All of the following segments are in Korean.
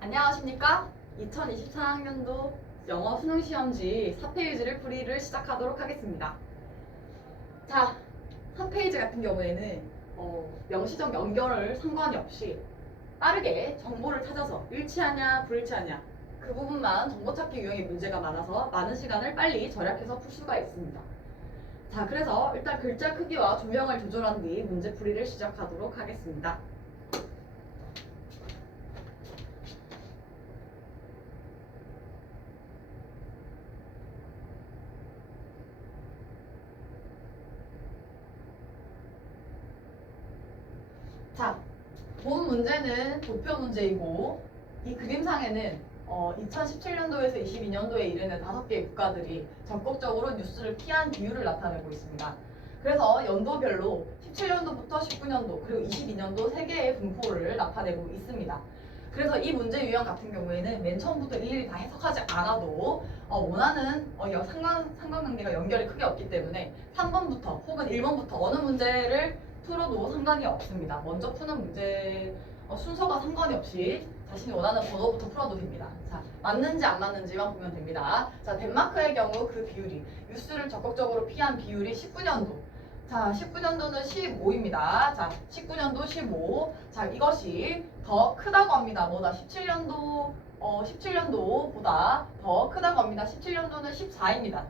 안녕하십니까? 2024학년도 영어 수능 시험지 4페이지를 풀이를 시작하도록 하겠습니다. 자, 4페이지 같은 경우에는 어, 명시적 연결을 상관이 없이 빠르게 정보를 찾아서 일치하냐 불일치하냐 그 부분만 정보 찾기 유형의 문제가 많아서 많은 시간을 빨리 절약해서 풀 수가 있습니다. 자, 그래서 일단 글자 크기와 조명을 조절한 뒤 문제 풀이를 시작하도록 하겠습니다. 자, 본 문제는 도표 문제이고 이 그림상에는 어, 2017년도에서 22년도에 이르는 다섯 개의 국가들이 적극적으로 뉴스를 피한 비율을 나타내고 있습니다. 그래서 연도별로 17년도부터 19년도 그리고 22년도 세 개의 분포를 나타내고 있습니다. 그래서 이 문제 유형 같은 경우에는 맨 처음부터 일일이 다 해석하지 않아도 어, 원하는 어, 여- 상관, 상관관계가 연결이 크게 없기 때문에 3번부터 혹은 1번부터 어느 문제를 풀어도 상관이 없습니다. 먼저 푸는 문제 어, 순서가 상관이 없이 자신이 원하는 번호부터 풀어도 됩니다. 자, 맞는지 안 맞는지만 보면 됩니다. 자, 덴마크의 경우 그 비율이 뉴스를 적극적으로 피한 비율이 19년도. 자, 19년도는 15입니다. 자, 19년도 15. 자, 이것이 더 크다고 합니다. 뭐다? 17년도 어, 17년도보다 더 크다고 합니다. 17년도는 14입니다.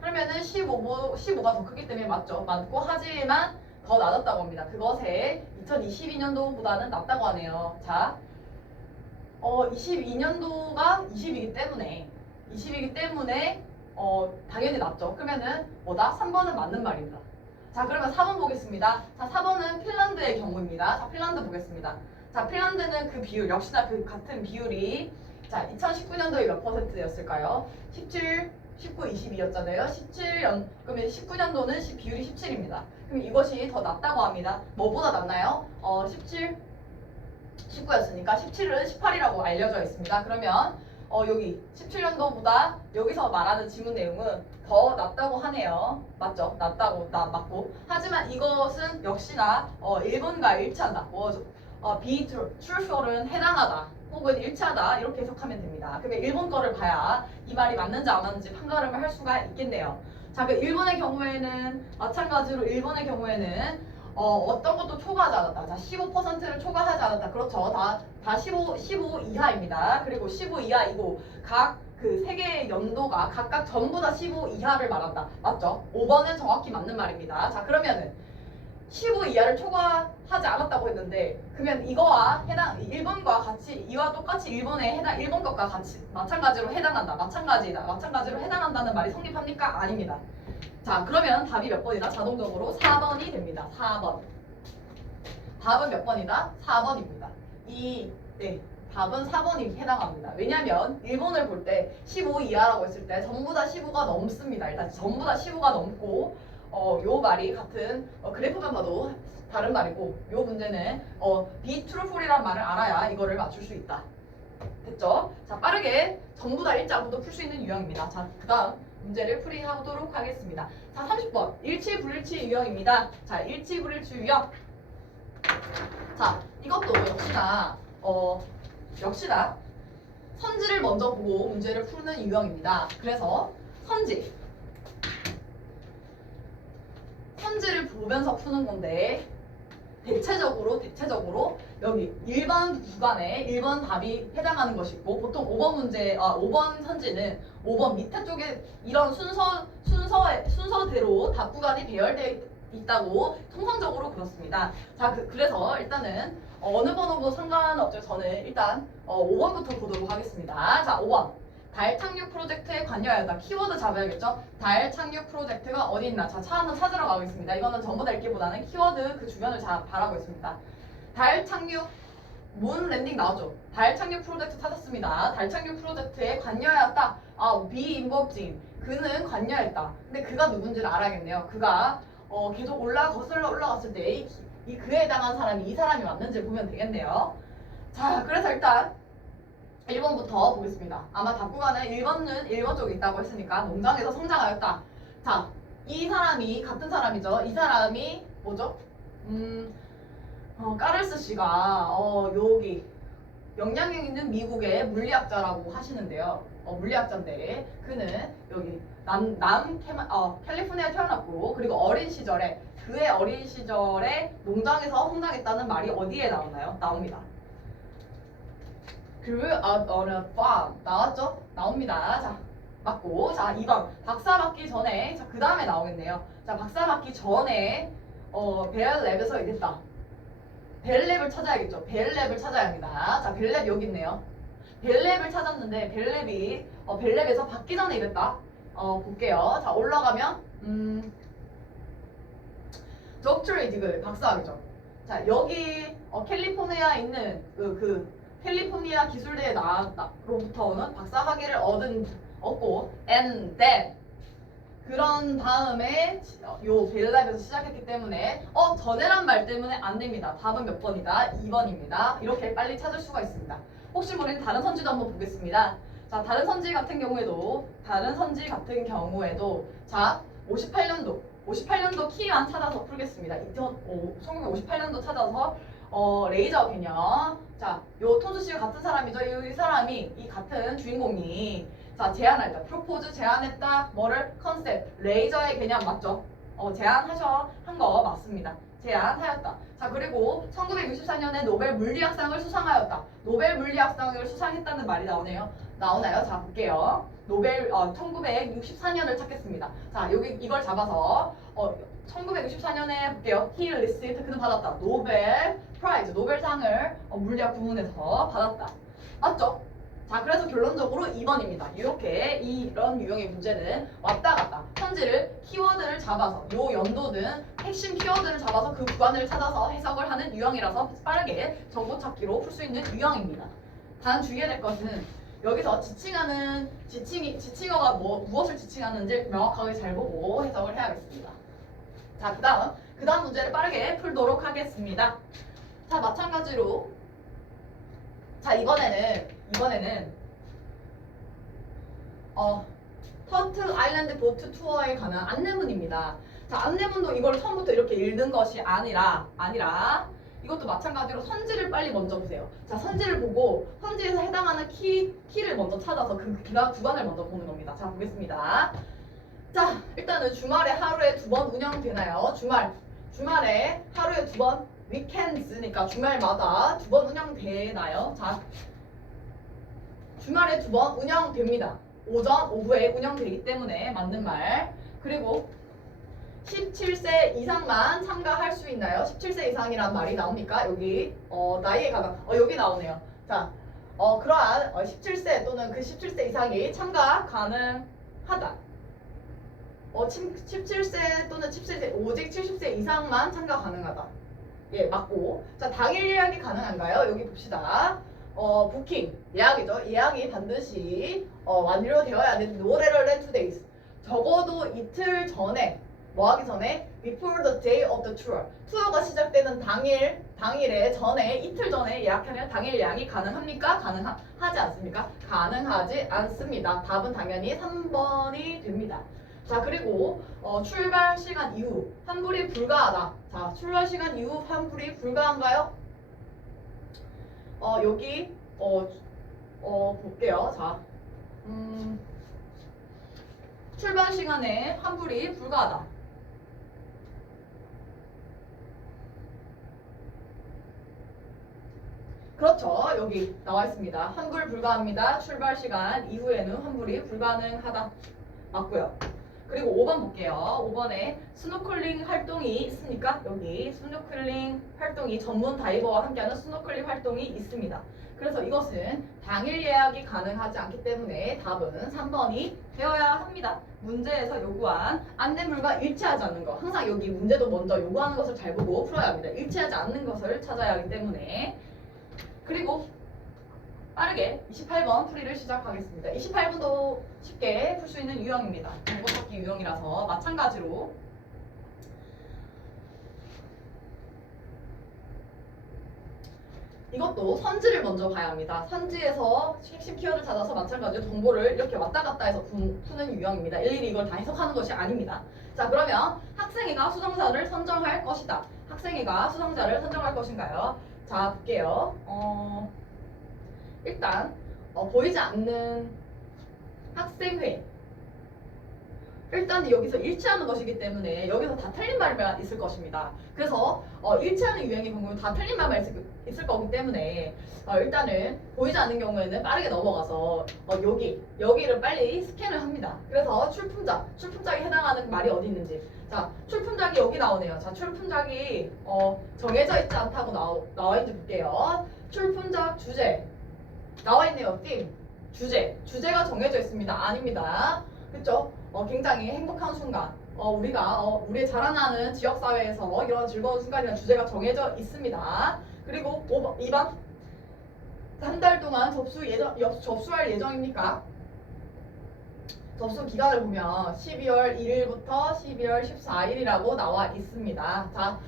그러면은 15, 15가 더 크기 때문에 맞죠? 맞고 하지만 더 낮았다고 합니다. 그것에 2022년도보다는 낮다고 하네요. 자, 어, 22년도가 20이기 때문에 20이기 때문에 어, 당연히 낮죠. 그러면은 뭐다? 3번은 맞는 말입니다. 자, 그러면 4번 보겠습니다. 자, 4번은 핀란드의 경우입니다. 자, 핀란드 보겠습니다. 자, 핀란드는 그 비율, 역시나 그 같은 비율이 자, 2019년도에 몇 퍼센트였을까요? 17, 19, 22였잖아요. 17년, 그러면 19년도는 비율이 17입니다. 그럼 이것이 더 낮다고 합니다. 뭐보다 낮나요? 어, 17, 19였으니까 17은 18이라고 알려져 있습니다. 그러면 어, 여기 17년도보다 여기서 말하는 지문 내용은 더 낮다고 하네요. 맞죠? 낮다고, 나, 맞고. 하지만 이것은 역시나 어, 1번과 일치한다. 뭐, 어, be truthful은 해당하다. 혹은 일치하다. 이렇게 해석하면 됩니다. 그러면 1번 거를 봐야 이 말이 맞는지 안 맞는지 판가름을 할 수가 있겠네요. 자, 그 1번의 경우에는 마찬가지로 1번의 경우에는 어, 떤 것도 초과하지 않았다. 자, 15%를 초과하지 않았다. 그렇죠. 다, 다 15, 15 이하입니다. 그리고 15 이하이고, 각 그세 개의 연도가 각각 전부 다 15 이하를 말한다. 맞죠? 5번은 정확히 맞는 말입니다. 자, 그러면은 15 이하를 초과하지 않았다고 했는데, 그러면 이거와 해당, 1번과 같이, 이와 똑같이 1번에 해당, 1번 것과 같이 마찬가지로 해당한다. 마찬가지다. 마찬가지로 해당한다는 말이 성립합니까? 아닙니다. 자, 그러면 답이 몇 번이다? 자동적으로 4번이 됩니다. 4번. 답은 몇 번이다? 4번입니다. 이, 네, 답은 4번이 해당합니다. 왜냐면 1번을 볼 때 15 이하라고 했을 때 전부 다 15가 넘습니다. 일단 전부 다 15가 넘고, 어, 요 말이 같은 어, 그래프만 봐도 다른 말이고, 요 문제는 어, be truthful이란 말을 알아야 이거를 맞출 수 있다. 됐죠? 자, 빠르게 전부 다 일자로도 풀수 있는 유형입니다. 자, 그 다음 문제를 풀이하도록 하겠습니다. 자, 30번. 일치, 불일치 유형입니다. 자, 일치, 불일치 유형. 자, 이것도 역시나, 어, 역시나 선지를 먼저 보고 문제를 푸는 유형입니다. 그래서 선지. 선지를 보면서 푸는 건데, 대체적으로, 대체적으로 여기 1번 구간에 1번 답이 해당하는 것이고 보통 5번 문제, 아 5번 선지는 5번 밑에 쪽에 이런 순서 순서에 순서대로 답 구간이 배열되어 있다고 통상적으로 그렇습니다. 자, 그, 래서 일단은 어느 번호도 상관없죠. 저는 일단 어, 5번부터 보도록 하겠습니다. 자, 5번. 달 착륙 프로젝트에 관여하였다. 키워드 잡아야겠죠? 달 착륙 프로젝트가 어디 있나? 자, 차 한번 찾으러 가겠습니다. 이거는 전부 다 읽기보다는 키워드 그 주변을 잘 바라고 있습니다. 달 착륙 문 랜딩 나오죠. 달 착륙 프로젝트 찾았습니다. 달 착륙 프로젝트에 관여하였다. 아, in. 그는 관여했다. 근데 그가 누군지를 알아야겠네요. 그가 어, 계속 올라 거슬러 올라갔을 때 이, 이 그에 해당한 사람이 이 사람이 맞는지 보면 되겠네요. 자, 그래서 일단 1번부터 보겠습니다. 아마 답구간에 1번은 1번 쪽에 있다고 했으니까 농장에서 성장하였다. 자, 이 사람이 같은 사람이죠. 이 사람이 뭐죠? 음, 어, 까르스 씨가 어, 여기 영향력 있는 미국의 물리학자라고 하시는데요. 어, 물리학자인데 그는 여기 남, 남 캐마, 어, 캘리포니아에 태어났고 그리고 어린 시절에 그의 어린 시절에 농장에서 성장했다는 말이 어디에 나오나요? 나옵니다. Grew up on a farm 나왔죠? 나옵니다. 자 맞고 자 2번 박사 받기 전에 자 그 다음에 나오겠네요. 자 박사 받기 전에 어 벨랩에서 이랬다. 벨랩을 찾아야겠죠. 벨랩을 찾아야 합니다. 자 벨랩 여기 있네요. 벨랩을 찾았는데 벨랩이 어, 벨랩에서 받기 전에 이랬다. 어 볼게요. 자 올라가면 음 doctorate를 박사학위죠. 자 여기 어, 캘리포니아에 있는 그, 그 캘리포니아 기술대에 나로부터는 박사 학위를 얻은 얻고 and then 그런 다음에 어, 요 벨랩에서 시작했기 때문에 어 전에란 말 때문에 안 됩니다. 답은 몇 번이다? 2번입니다. 이렇게 빨리 찾을 수가 있습니다. 혹시 모르는 다른 선지도 한번 보겠습니다. 자 다른 선지 같은 경우에도 다른 선지 같은 경우에도 자 58년도 58년도 키만 찾아서 풀겠습니다. 1958년도 찾아서 어, 레이저 개념. 자, 요 토즈 씨가 같은 사람이죠. 이, 이 사람이 이 같은 주인공이 자 제안했다. 프로포즈 제안했다. 뭐를 컨셉 레이저의 개념 맞죠? 어, 제안하셔 한 거 맞습니다. 제안하였다. 자 그리고 1964년에 노벨 물리학상을 수상하였다. 노벨 물리학상을 수상했다는 말이 나오네요. 나오나요? 자 볼게요. 노벨 어, 1964년을 찾겠습니다. 자 여기 이걸 잡아서 어, 1964년에 볼게요. Received 그는 받았다. 노벨 프라이즈 노벨상을 어, 물리학 부문에서 받았다. 맞죠? 자 그래서 결론적으로 2번입니다. 이렇게 이런 유형의 문제는 왔다 갔다 현지를 키워드를 잡아서 요 연도든 핵심 키워드를 잡아서 그 구간을 찾아서 해석을 하는 유형이라서 빠르게 정보 찾기로 풀 수 있는 유형입니다. 단 주의해야 될 것은 여기서 지칭하는 지칭이 지칭어가 뭐 무엇을 지칭하는지 명확하게 잘 보고 해석을 해야겠습니다. 자 그다음 그다음 문제를 빠르게 풀도록 하겠습니다. 자 마찬가지로 자 이번에는 이번에는 어 터틀 아일랜드 보트 투어에 관한 안내문입니다. 자 안내문도 이걸 처음부터 이렇게 읽는 것이 아니라 아니라 이것도 마찬가지로 선지를 빨리 먼저 보세요. 자 선지를 보고 선지에서 해당하는 키 키를 먼저 찾아서 그 기간 구간을 먼저 보는 겁니다. 자 보겠습니다. 자 일단은 주말에 하루에 두 번 운영되나요? 주말 주말에 하루에 두 번 위켄즈니까 주말마다 두 번 운영되나요? 자 주말에 두 번 운영됩니다. 오전, 오후에 운영되기 때문에 맞는 말. 그리고 17세 이상만 참가할 수 있나요? 17세 이상이란 말이 나옵니까? 여기 어, 나이에 관한 어, 여기 나오네요. 자, 어, 그러한 어, 17세 또는 그 17세 이상이 참가 가능하다. 어, 17세 또는 17세 오직 70세 이상만 참가 가능하다. 예, 맞고. 자, 당일 예약이 가능한가요? 여기 봅시다. 어, 부킹, 예약이죠. 예약이 반드시 어, 완료되어야 되는 노래를 렌 days. 적어도 이틀 전에, 뭐 하기 전에? Before the day of the tour. 투어가 시작되는 당일, 당일에 전에, 이틀 전에 예약하면 당일 예약이 가능합니까? 가능하지 않습니까? 가능하지 않습니다. 답은 당연히 3번이 됩니다. 자, 그리고 어, 출발 시간 이후 환불이 불가하다. 자, 출발 시간 이후 환불이 불가한가요? 어, 여기 어, 어, 볼게요. 자, 음, 출발 시간에 환불이 불가하다. 그렇죠. 여기 나와 있습니다. 환불 불가합니다. 출발 시간 이후에는 환불이 불가능하다. 맞고요. 그리고 5번 볼게요. 5번에 스노클링 활동이 있습니까? 여기 스노클링 활동이 전문 다이버와 함께하는 스노클링 활동이 있습니다. 그래서 이것은 당일 예약이 가능하지 않기 때문에 답은 3번이 되어야 합니다. 문제에서 요구한 안내물과 일치하지 않는 것. 항상 여기 문제도 먼저 요구하는 것을 잘 보고 풀어야 합니다. 일치하지 않는 것을 찾아야 하기 때문에. 그리고 빠르게 28번 풀이를 시작하겠습니다. 28번도 쉽게 풀 수 있는 유형입니다. 정보 찾기 유형이라서 마찬가지로 이것도 선지를 먼저 봐야 합니다. 선지에서 핵심 키워드를 찾아서 마찬가지로 정보를 이렇게 왔다 갔다 해서 푸- 푸는 유형입니다. 일일이 이걸 다 해석하는 것이 아닙니다. 자 그러면 학생회가 수정자를 선정할 것이다. 학생회가 수정자를 선정할 것인가요? 자 볼게요. 어... 일단 어, 보이지 않는 학생회 일단 여기서 일치하는 것이기 때문에 여기서 다 틀린 말만 있을 것입니다. 그래서 어, 일치하는 유형의 경우는 다 틀린 말만 있을, 있을 거기 때문에 어, 일단은 보이지 않는 경우에는 빠르게 넘어가서 어, 여기 여기를 빨리 스캔을 합니다. 그래서 출품작 출품작에 해당하는 말이 어디 있는지 자 출품작이 여기 나오네요. 자 출품작이 어, 정해져 있지 않다고 나와, 나와 있는지 볼게요. 출품작 주제 나와 있네요. 팀 주제 주제가 정해져 있습니다. 아닙니다. 그쵸? 어, 굉장히 행복한 순간. 어, 우리가 어, 우리의 자라나는 지역 사회에서 이런 즐거운 순간이라는 주제가 정해져 있습니다. 그리고 5번, 2번 한 달 동안 접수 예정 엽- 접수할 예정입니까? 접수 기간을 보면 12월 1일부터 12월 14일이라고 나와 있습니다. 자,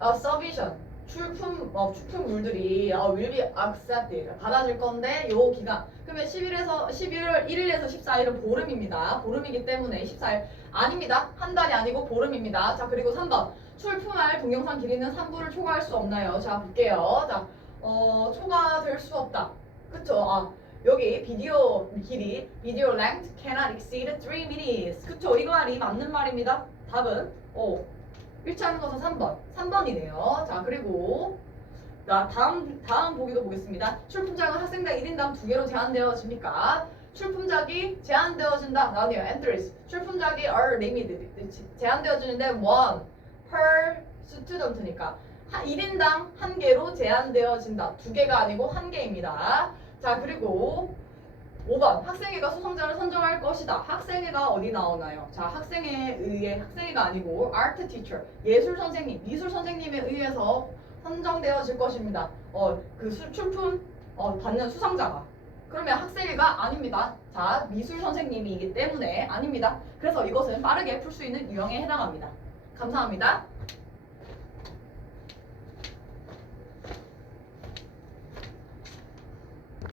어, submission 출품 어, 출품물들이 어, will be accepted 받아질 건데 요 기간 그러면 11에서 11월 1일에서 14일은 보름입니다. 보름이기 때문에 14일 아닙니다. 한 달이 아니고 보름입니다. 자 그리고 3번 출품할 동영상 길이는 3부를 초과할 수 없나요? 자 볼게요. 자 어, 초과될 수 없다. 그쵸? 아 여기 비디오 길이 비디오 length cannot exceed 3 minutes. 그쵸? 이거 말이 맞는 말입니다. 답은 오 일치하는 것은 3번. 3번이네요. 자, 그리고 자, 다음 다음 보기도 보겠습니다. 출품작은 학생당 1인당 두 개로 제한되어집니까? 출품작이 제한되어진다. 나오네요. entries. 출품작이 are limited. 제한되어지는데 one per student니까 1인당 한 개로 제한되어진다. 두 개가 아니고 한 개입니다. 자, 그리고 5번 학생회가 수성자를 선정할 것이다. 학생회가 어디 나오나요? 자, 학생회에 의해 학생회가 아니고 art teacher 예술 선생님, 미술 선생님에 의해서 선정되어질 것입니다. 어, 그 수, 출품 어, 받는 수상자가 그러면 학생회가 아닙니다. 자, 미술 선생님이기 때문에 아닙니다. 그래서 이것은 빠르게 풀 수 있는 유형에 해당합니다. 감사합니다.